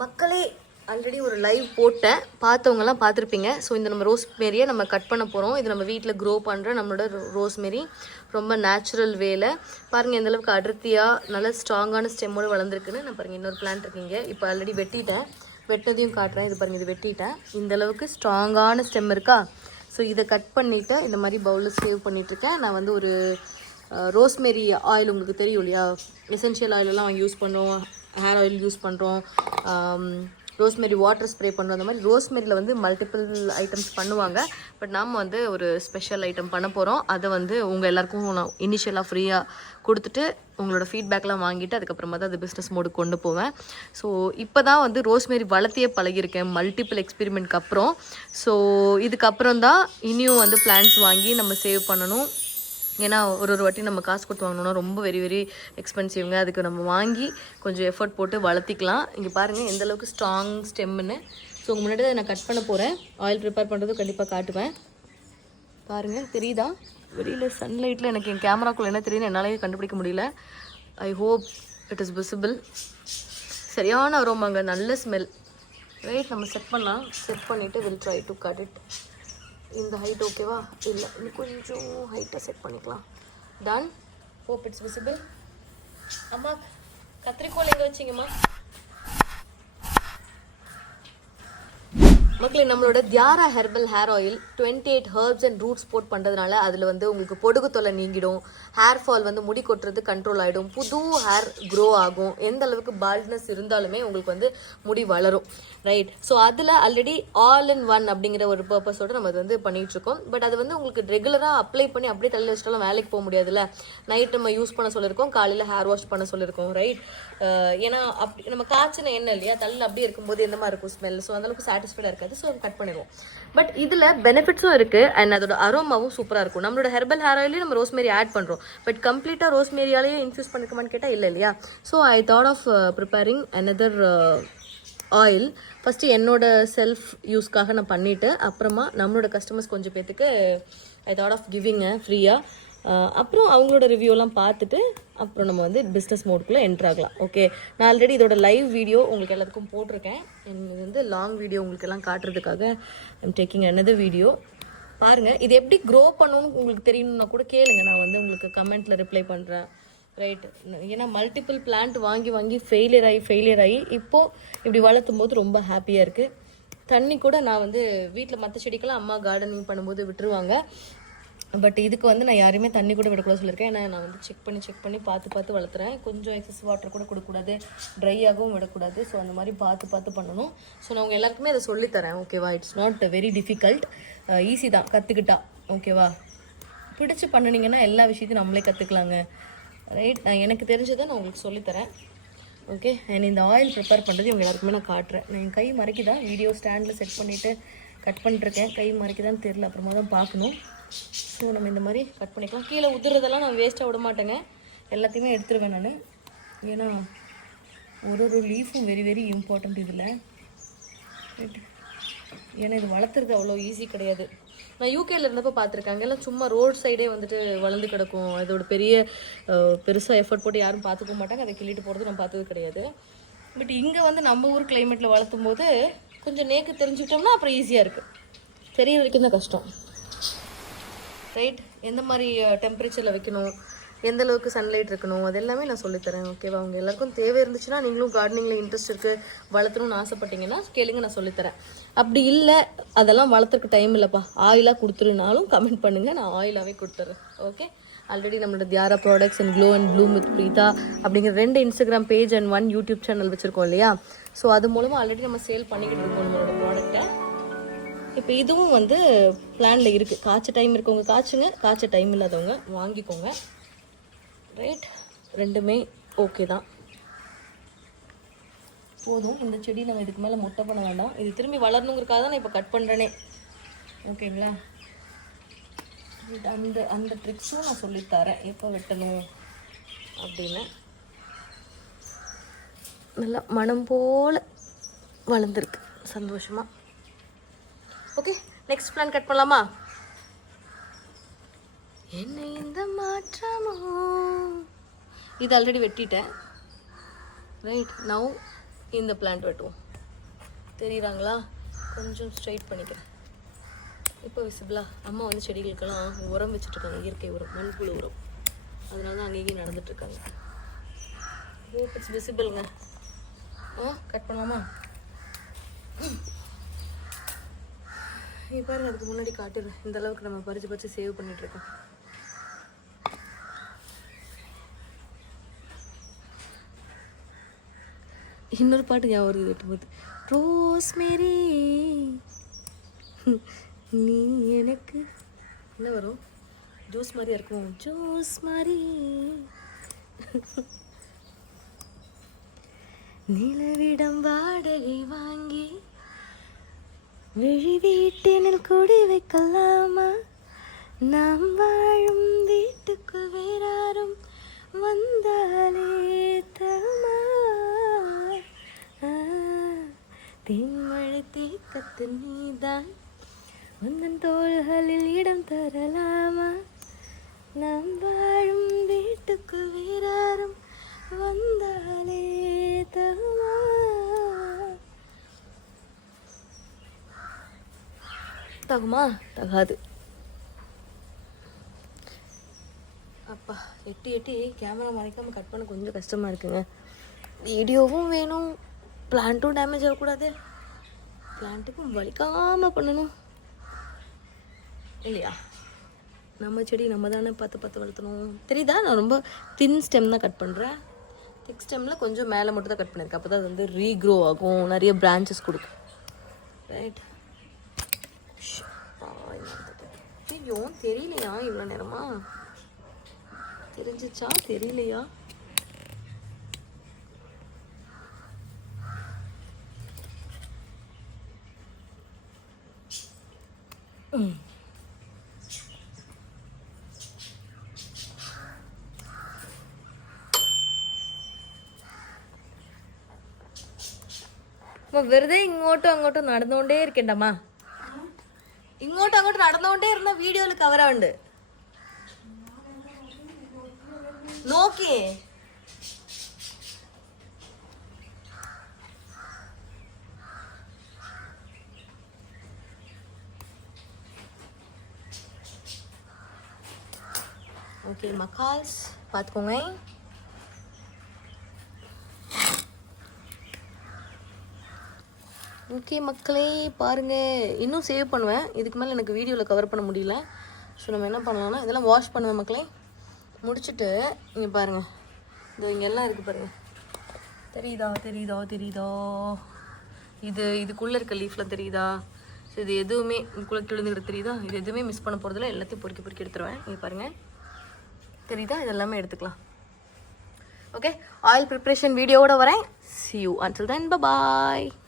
மக்களே ஆல்ரெடி ஒரு லைவ் போட்டேன், பார்த்தவங்கலாம் பார்த்துருப்பீங்க. ஸோ இந்த நம்ம ரோஸ்மேரியை நம்ம கட் பண்ண போகிறோம். இது நம்ம வீட்டில் க்ரோ பண்ணுற நம்மளோட ரோஸ்மேரி ரொம்ப நேச்சுரல் வேல. பாருங்கள் எந்தளவுக்கு அடர்த்தியாக நல்ல ஸ்ட்ராங்கான ஸ்டெம்மோடு வளர்ந்துருக்குன்னு. நான் பாருங்கள் இன்னொரு பிளான்ட் இருக்கீங்க, இப்போ ஆல்ரெடி வெட்டிட்டேன், வெட்டதையும் காட்டுறேன். இது பாருங்கள், இது வெட்டிட்டேன், இந்தளவுக்கு ஸ்ட்ராங்கான ஸ்டெம் இருக்கா. ஸோ இதை கட் பண்ணிவிட்டு இந்த மாதிரி பவுலில் சேவ் பண்ணிகிட்ருக்கேன். நான் வந்து ஒரு ரோஸ்மேரி ஆயில் உங்களுக்கு தெரியும் இல்லையா, எசென்ஷியல் ஆயிலெல்லாம் வாங்கி யூஸ் பண்ணுறோம், ஹேர் ஆயில் யூஸ் பண்ணுறோம், ரோஸ்மேரி வாட்டர் ஸ்ப்ரே பண்ணுறோம். அந்த மாதிரி ரோஸ்மேரியில் வந்து மல்டிபிள் ஐட்டம்ஸ் பண்ணுவாங்க. பட் நாம் வந்து ஒரு ஸ்பெஷல் ஐட்டம் பண்ண போகிறோம். அதை வந்து உங்கள் எல்லாருக்கும் நான் இனிஷியலாக ஃப்ரீயாக கொடுத்துட்டு உங்களோட ஃபீட்பேக்லாம் வாங்கிட்டு அதுக்கப்புறமா தான் அது பிஸ்னஸ் மோடு கொண்டு போவேன். ஸோ இப்போ தான் வந்து ரோஸ்மேரி வளர்த்தியே பழகியிருக்கேன் மல்டிபிள் எக்ஸ்பெரிமெண்ட்க்கு அப்புறம். ஸோ இதுக்கப்புறம் தான் இனியும் வந்து பிளான்ஸ் வாங்கி நம்ம சேவ் பண்ணணும். ஏன்னா ஒரு வாட்டி நம்ம காசு கொடுத்து வாங்கணும்னா ரொம்ப வெரி வெரி எக்ஸ்பென்சிவ்ங்க. அதுக்கு நம்ம வாங்கி கொஞ்சம் எஃபர்ட் போட்டு வளர்த்திக்கலாம். இங்கே பாருங்கள் எந்தளவுக்கு ஸ்ட்ராங் ஸ்டெம்முன்னு. ஸோ உங்கள் முன்னாடி தான் நான் கட் பண்ண போகிறேன். ஆயில் ப்ரிப்பேர் பண்ணுறதும் கண்டிப்பாக காட்டுவேன். பாருங்கள் தெரியுதா, வெளியில் சன்லைட்டில் எனக்கு என் கேமராக்குள்ளே என்ன தெரியுதுன்னு என்னாலே கண்டுபிடிக்க முடியல. I hope it is visible. சரியான அரோமாங்க, நல்ல ஸ்மெல். ரைட், நம்ம செட் பண்ணலாம். செட் பண்ணிவிட்டு will try to cut it. இந்த ஹைட் ஓகேவா? இல்லை, இன்னும் கொஞ்சம் ஹைட்டாக செட் பண்ணிக்கலாம். டன். Hope it's visible. அம்மா கத்திரிக்கோல் எங்கே வச்சிங்கம்மா? மக்களே, நம்மளோட Tiara herbal hair oil 28 herbs and roots போட் பண்ணுறதுனால அதில் வந்து உங்களுக்கு பொடுகு தொல்லை நீங்கிடும், ஹேர் ஃபால் வந்து முடி கொட்டுறது கண்ட்ரோல் ஆகிடும், புது ஹேர் க்ரோ ஆகும். எந்த அளவுக்கு பால்ட்னஸ் இருந்தாலுமே உங்களுக்கு வந்து முடி வளரும். ரைட். ஸோ அதில் ஆல்ரெடி ஆல் இன் ஒன் அப்படிங்கிற ஒரு பர்பஸோடு நம்ம வந்து பண்ணிகிட்ருக்கோம். பட் அது வந்து உங்களுக்கு ரெகுலராக அப்ளை பண்ணி அப்படியே தலையில் வச்சிட்டாலும் வேலைக்கு போக முடியாதுல்ல. நைட் நம்ம யூஸ் பண்ண சொல்லியிருக்கோம், காலையில் ஹேர் வாஷ் பண்ண சொல்லியிருக்கோம். ரைட். ஏன்னா அப்படி நம்ம காய்ச்சின எண்ணெய் இல்லையா, தலையில் அப்படியே இருக்கும்போது எந்த மாதிரி இருக்கும் ஸ்மெல். ஸோ அந்தளவுக்கு சாட்டிஸ்ஃபைடாக இருக்காது. ஸோ கட் பண்ணிடுவோம். பட் இதில் பெனிஃபிட்ஸும் இருக்குது அண்ட் அதோட அரோமாவும் சூப்பராக இருக்கும். நம்மளோட ஹெர்பல் ஹேர் ஆயிலையும் நம்ம ரோஸ்மேரி ஆட் பண்ணுறோம். பட் கம்ப்ளீட்டாக ரோஸ்மேரியாலேயே இன்ஃபியூஸ் பண்ணிக்கமான்னு கேட்டால் இல்லை இல்லையா. So I thought of preparing another oil. First என்னோட செல்ஃப் யூஸ்க்காக நான் பண்ணிவிட்டு அப்புறமா நம்மளோட கஸ்டமர்ஸ் கொஞ்சம் பேத்துக்கு ஐ தாட் ஆஃப் கிவிங்க ஃப்ரீயாக. அப்புறம் அவங்களோட ரிவ்யூலாம் பார்த்துட்டு அப்புறம் நம்ம வந்து பிஸ்னஸ் மோடுக்குள்ளே என்ட்ரு ஆகலாம். ஓகே, நான் ஆல்ரெடி இதோட லைவ் வீடியோ உங்களுக்கு எல்லாத்துக்கும் போட்டிருக்கேன். இது வந்து லாங் வீடியோ உங்களுக்கு எல்லாம் காட்டுறதுக்காக ஐம் டேக்கிங் another வீடியோ. பாருங்கள், இது எப்படி க்ரோ பண்ணணும்னு உங்களுக்கு தெரியணுன்னா கூட கேளுங்க, நான் வந்து உங்களுக்கு கமெண்ட்டில் ரிப்ளை பண்ணுறேன். ரைட். ஏன்னா மல்டிபிள் பிளான்ட் வாங்கி ஃபெயிலியர் ஆகி இப்போது இப்படி வளர்த்தும் போது ரொம்ப ஹாப்பியாக இருக்குது. தண்ணி கூட நான் வந்து வீட்டில் மற்ற செடிக்கெல்லாம் அம்மா கார்டனிங் பண்ணும்போது விட்டுருவாங்க. பட் இதுக்கு வந்து நான் யாருமே தண்ணி கூட விடக்கூடாது சொல்லியிருக்கேன். ஏன்னா நான் வந்து செக் பண்ணி பார்த்து வளர்த்துறேன். கொஞ்சம் எக்ஸஸ் வாட்டர் கூட கொடுக்கக்கூடாது, ட்ரை ஆகவும் விடக்கூடாது. ஸோ அந்த மாதிரி பார்த்து பண்ணணும். ஸோ நான் உங்கள் எல்லாருக்குமே அதை சொல்லித்தரேன். ஓகேவா? It's not very difficult, easy தான் கற்றுக்கிட்டா. ஓகேவா? பிடிச்சி பண்ணினீங்கன்னா எல்லா விஷயத்தையும் நம்மளே கற்றுக்கலாங்க. ரைட். நான் எனக்கு தெரிஞ்சதை நான் உங்களுக்கு சொல்லித்தரேன். ஓகே. அண்ட் இந்த ஆயில் ப்ரிப்பேர் பண்ணுறது இவங்க எல்லாருக்குமே நான் காட்டுறேன். நான் என் கை மறைக்குதான், வீடியோ ஸ்டாண்டில் செட் பண்ணிவிட்டு கட் பண்ணிட்டுருக்கேன். கை மறைக்குதான்னு தெரில, அப்புறமா தான் பார்க்கணும். ஸோ நம்ம இந்த மாதிரி கட் பண்ணிக்கலாம். கீழே உதுறதெல்லாம் நான் வேஸ்ட்டாக விட மாட்டேங்க, எல்லாத்தையுமே எடுத்துருவேன் நான். ஏன்னா ஒரு லீஃபும் வெரி வெரி இம்பார்ட்டண்ட் இதில். ஏன்னா இது வளர்த்துறது அவ்வளோ ஈஸி கிடையாது. நான் யூகேல இருந்தப்போ பார்த்துருக்கேன், அங்கெல்லாம் சும்மா ரோட் சைடே வந்துட்டு வளர்ந்து கிடக்கும். அதோட பெருசாக எஃபர்ட் போட்டு யாரும் பார்த்துக்க மாட்டாங்க, அதை கிள்ளிட்டு போகிறது நான் பார்த்தது கிடையாது. பட் இங்கே வந்து நம்ம ஊர் கிளைமேட்டில் வளர்த்தும் போது கொஞ்சம் நேக்கு தெரிஞ்சுக்கிட்டோம்னா அப்புறம் ஈஸியாக இருக்குது. தெரிய வரைக்கும் தான் கஷ்டம். ரைட். எந்த மாதிரி டெம்பரேச்சரில் வைக்கணும், எந்த அளவுக்கு சன்லைட் இருக்கணும், அது எல்லாமே நான் சொல்லித்தரேன். ஓகேவா? அவங்க எல்லாருக்கும் தேவை இருந்துச்சுன்னா, நீங்களும் கார்டனிங்கில் இன்ட்ரெஸ்ட் இருக்குது, வளர்த்தணும்னு ஆசைப்பட்டீங்கன்னா கேளுங்க, நான் சொல்லித்தரேன். அப்படி இல்லை அதெல்லாம் வளர்த்துறக்கு டைம் இல்லைப்பா, ஆயிலாக கொடுத்துருனாலும் கமெண்ட் பண்ணுங்கள், நான் ஆயிலாகவே கொடுத்துட்றேன். ஓகே. ஆல்ரெடி நம்மளோட Tiara products and glow and bloom with Preetha அப்படிங்கிற 2 Instagram page and 1 YouTube channel வச்சுருக்கோம் இல்லையா. ஸோ அது மூலமாக ஆல்ரெடி நம்ம சேல் பண்ணிக்கிட்டு இருக்கோம் நம்மளோட ப்ராடக்டை. இப்போ இதுவும் வந்து பிளானில் இருக்குது. காய்ச்ச டைம் இருக்கவங்க காய்ச்சுங்க, காய்ச்ச டைம் இல்லாதவங்க வாங்கிக்கோங்க. ரைட். ரெண்டுமே ஓகே தான், போதும். இந்த செடி நம்ம இதுக்கு மேலே மொட்டை பண்ண வேண்டாம், இது திரும்பி வளரணுங்கிறக்காக தான் நான் இப்போ கட் பண்ணுறேனே. ஓகேங்களா? அந்த ட்ரிக்ஸும் நான் சொல்லித்தரேன், எப்போ வெட்டணும் அப்படின்னு. நல்லா மனம் போல் வளர்ந்துருக்கு, சந்தோஷமாக. ஓகே, நெக்ஸ்ட் பிளான் கட் பண்ணலாமா? என்ன இந்த மாற்றமோ, இது ஆல்ரெடி வெட்டிட்டேன். ரைட். நவ் இந்த பிளான்ட் வெட்டுவோம். தெரியுறாங்களா? கொஞ்சம் ஸ்ட்ரைட் பண்ணிக்கிறேன். இப்போ விசிபிளா? அம்மா வந்து செடிகளுக்கெல்லாம் உரம் வச்சுட்ருக்காங்க, இயற்கை உரம், மண்புழு உரம். அதனால தான் அங்கேயும் நடந்துட்டுருக்காங்க. இட்ஸ் விசிபிள்ங்க. கட் பண்ணலாமா? இப்போ பாருங்க, அதுக்கு முன்னாடி காட்டிடுறேன். இந்த அளவுக்கு நம்ம பறிச்சு சேவ் பண்ணிகிட்ருக்கோம். இன்னொரு பாட்டு ஞாபகம் வருது வெட்டும்போது. ரோஸ்மேரி நீ எனக்கு என்ன வரும்? ஜூஸ் மாதிரியா இருக்கும். ஜூஸ் மாதிரி நிலவிடம் வாடகை வாங்கி விழி வீட்டினில் கூடி வைக்கலாமா? நாம் வாழும் வீட்டுக்கு வேறாரும் வந்தாலே தமா தேன்மழை தேக்கத்து நீதான் உந்தன் தோள்களில் இடம் தரலாமா? நாம் வாழும் வீட்டுக்கு வேறாரும் வந்தாலே தமா. தகுமா? தகாது. அப்பா எட்டி கேமரா மறைக்காமல் கட் பண்ண கொஞ்சம் கஷ்டமாக இருக்குங்க. வீடியோவும் வேணும், பிளான்ட்டும் டேமேஜ் ஆகக்கூடாது, பிளான்ட்டுக்கும் வலிக்காமல் பண்ணணும் இல்லையா? நம்ம செடி நம்ம தானே பார்த்து வளர்த்தணும். தெரியுதா? நான் ரொம்ப தின் ஸ்டெம் தான் கட் பண்ணுறேன். திக் ஸ்டெம்மில் கொஞ்சம் மேலே மட்டும் தான் கட் பண்ணியிருக்கேன். அப்போ தான் அது வந்து ரீக்ரோ ஆகும், நிறைய பிரான்ச்சஸ் கொடுக்கும். ரைட். ஐயோ, தெரியலையா இவ்வளோ நேரமா? தெரிஞ்சிச்சா? தெரியலையா? வெறுതെ ഇങ്ങോട്ടും അങ്ങോട്ടും നടന്നുകൊണ്ടേ ഇരിക്കണ്ടമ്മ. ഇങ്ങോട്ടും അങ്ങോട്ടും നടന്നുകൊണ്ടേ ഇരുന്ന വീഡിയോയിൽ കവറുണ്ട്. നോക്കിയേ. ஓகே மக்கால்ஸ் பார்த்துக்கோங்க. ஓகே மக்களே பாருங்கள், இன்னும் சேவ் பண்ணுவேன். இதுக்கு மேலே எனக்கு வீடியோவில் கவர் பண்ண முடியல. ஸோ நம்ம என்ன பண்ணலாம்னா இதெல்லாம் வாஷ் பண்ணுவேன் மக்களே. முடிச்சுட்டு இங்கே பாருங்கள், இது இங்கே எல்லாம் இருக்குது பாருங்கள். தெரியுதா? இதுக்குள்ளே இருக்க லீஃப்லாம் தெரியுதா? ஸோ இது எதுவுமே இதுக்குள்ளே கிழந்துக்கிட்டு தெரியுதா? இது எதுவுமே மிஸ் பண்ண போகிறதில்ல. எல்லாத்தையும் பொறுக்கி எடுத்துருவேன். இங்கே பாருங்கள், தெரியுதா? இதெல்லாமே எடுத்துக்கலாம். ஓகே, ஆயில் ப்ரிப்ரேஷன் வீடியோவோட வரேன். See you until then, bye bye.